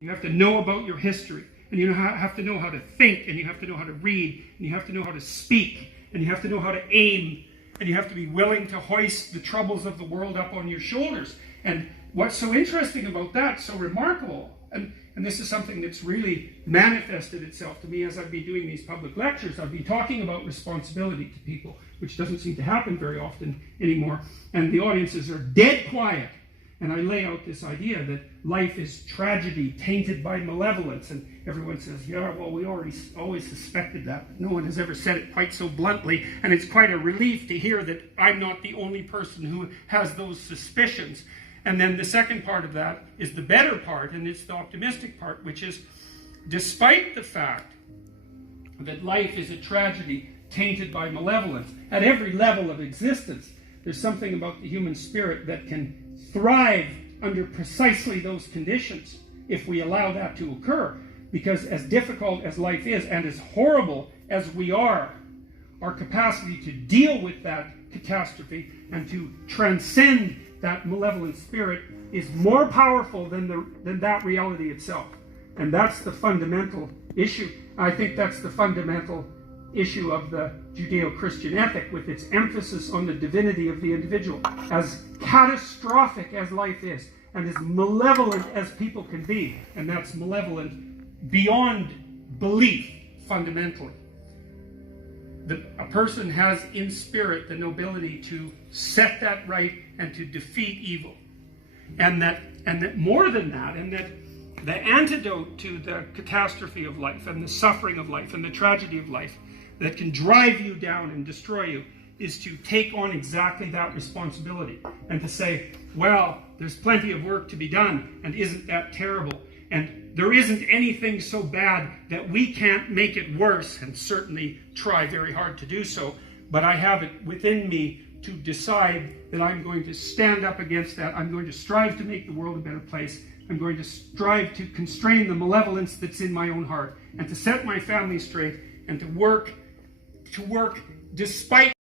You have to know about your history, and you have to know how to think, and you have to know how to read, and you have to know how to speak, and you have to know how to aim, and you have to be willing to hoist the troubles of the world up on your shoulders. And what's so interesting about that, so remarkable, and this is something that's really manifested itself to me as I've been doing these public lectures. I've been talking about responsibility to people, which doesn't seem to happen very often anymore, and the audiences are dead quiet. And I lay out this idea that life is tragedy tainted by malevolence. And everyone says, yeah, well, we always suspected that. But no one has ever said it quite so bluntly. And it's quite a relief to hear that I'm not the only person who has those suspicions. And then the second part of that is the better part, and it's the optimistic part, which is, despite the fact that life is a tragedy tainted by malevolence, at every level of existence, there's something about the human spirit that can thrive under precisely those conditions if we allow that to occur. Because as difficult as life is and as horrible as we are, our capacity to deal with that catastrophe and to transcend that malevolent spirit is more powerful than that reality itself. And that's the fundamental issue. I think that's the fundamental issue of the Judeo-Christian ethic, with its emphasis on the divinity of the individual. As catastrophic as life is, and as malevolent as people can be, and that's malevolent beyond belief, fundamentally. A person has in spirit the nobility to set that right and to defeat evil. And that more than that, and that the antidote to the catastrophe of life and the suffering of life and the tragedy of life that can drive you down and destroy you is to take on exactly that responsibility and to say, well, there's plenty of work to be done, and isn't that terrible? And there isn't anything so bad that we can't make it worse, and certainly try very hard to do so, but I have it within me to decide that I'm going to stand up against that. I'm going to strive to make the world a better place. I'm going to strive to constrain the malevolence that's in my own heart, and to set my family straight, and to work despite